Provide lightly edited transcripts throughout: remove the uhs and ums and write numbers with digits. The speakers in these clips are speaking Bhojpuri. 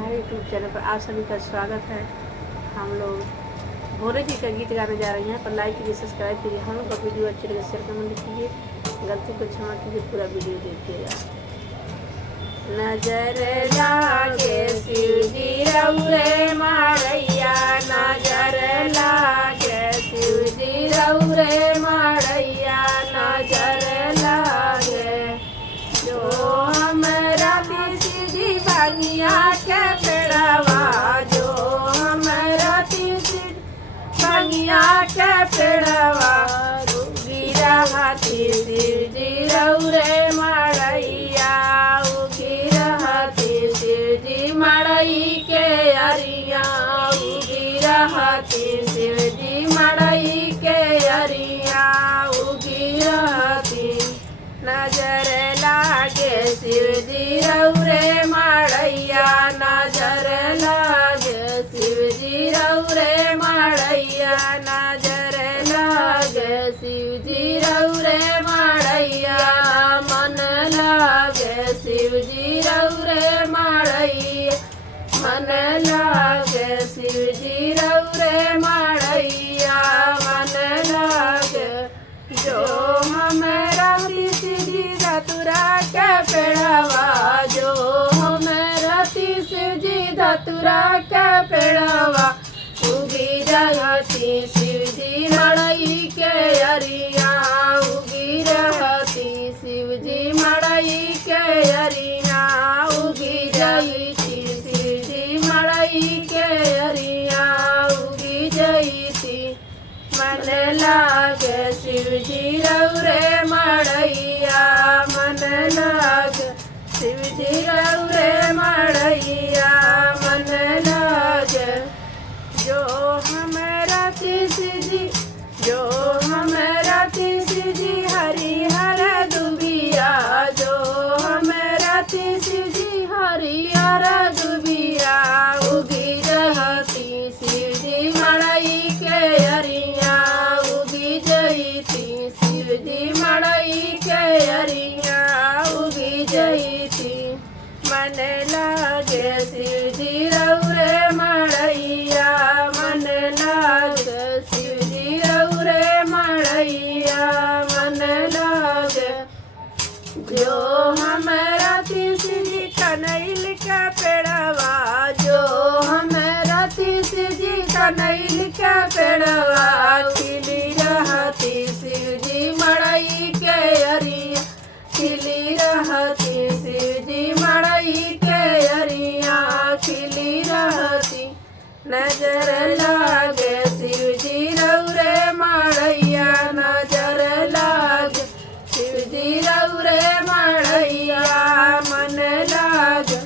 हमारे यूट्यूब चैनल पर आप सभी का स्वागत है। हम लोग भोले जी का गीत गाने जा रहे हैं, पर लाइक कीजिए, सब्सक्राइब कीजिए। हम लोग का वीडियो अच्छी लगे शेयर कमेंट कीजिए, गलती को क्षमा कीजिए, पूरा वीडियो देखिएगा। नजर लागे शिव जी रउरे मारैया, नजर लागे शिव जी रउरे मारैया, नजर लागे जो हमरा शिव जी भांगिया के पेड़वा, जो हमरा भांगिया के पेड़वा, गिरा हाथी शिव जी रउरे मारैया, गिरा हाथी शिव जी मड़ई के अरिया, गिरा हाथी शिव जी मड़ई के अरिया, गिरा हाथी नजर लागे शिव जी रउरे मारैया, नजर लागे शिव जी रउरे मारैया, नजर लागे शिव जी रउरे मारैया, मन लागे शिव जी रउरे मारैया, मन लागे शिव जी रउरे मारैया, मन लागे जो हमरा धतुरा के पेड़वा, जो हमरा शिव जी धतुरा के पेड़वा, उगी रहती शिव जी मड़ई के अरिया, उगी रहती शिव जी मड़ई के अरिया, उगी जईती शिव जी मड़ई के अरिया, उगी जईती मन लागे शिव जी रउरे मारैया, मन लागे शिव जी रउरे मारैया, मन लागे जो हमरा शिव जी, जो हमरा शिव जी हरिहर दुबिया, जो हमरा शिव जी हरिहर दुबिया, उगी रहती शिव जी मड़ई के अरिया, उगी जईती शिव जी मड़ई के अरिया, उगी जईती मन लागे शिव जी रउरे मारैया, मन लागे शिव जी रउरे मारैया, मन लागे जो हमरा शिव जी कनैल का पेड़वा, जो हमरा शिव जी कनैल का पेड़वा, खिली रहती शिव जी मड़ई के अरिया, खिली रहती शिव जी मड़ई के अरिया, खिली रहती नजर लागे शिव जी रउरे मारैया, नजर लागे शिव जी रउरे मारैया, मन लागे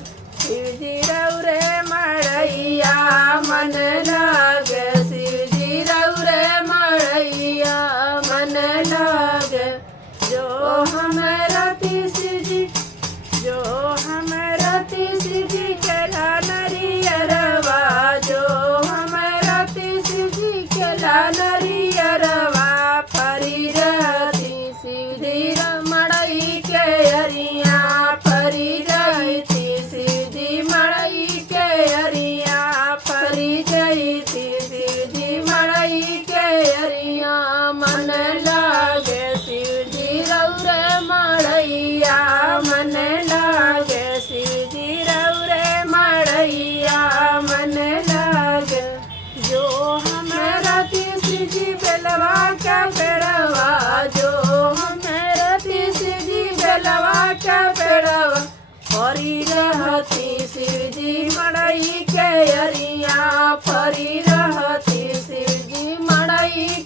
शिव जी रउरे मारैया, मन लागे शिव जी रउरे मारैया, मन लागे जो हमरा शिव जी, जो हमरा शिव जी केला नरियरवा, जो हमरा शिव जी केला नरियरवा, फरी रहती शिव जी मड़ई के अरिया, फरी रहती शिव जी मड़ई के अरिया, फरी जईती शिव जी मड़ई के अरिया, मन लागे शिव जी रउरे मारैया, मन लागे शिव जी रउरे मारैया, मन लागे जो हमरा शिव जी बेलवा का पेड़वा, जो हमरा शिव जी बेलवा का पेड़वा, फरी रहती शिव जी मड़ई के अरिया, फरी रहती शिव जी मड़ई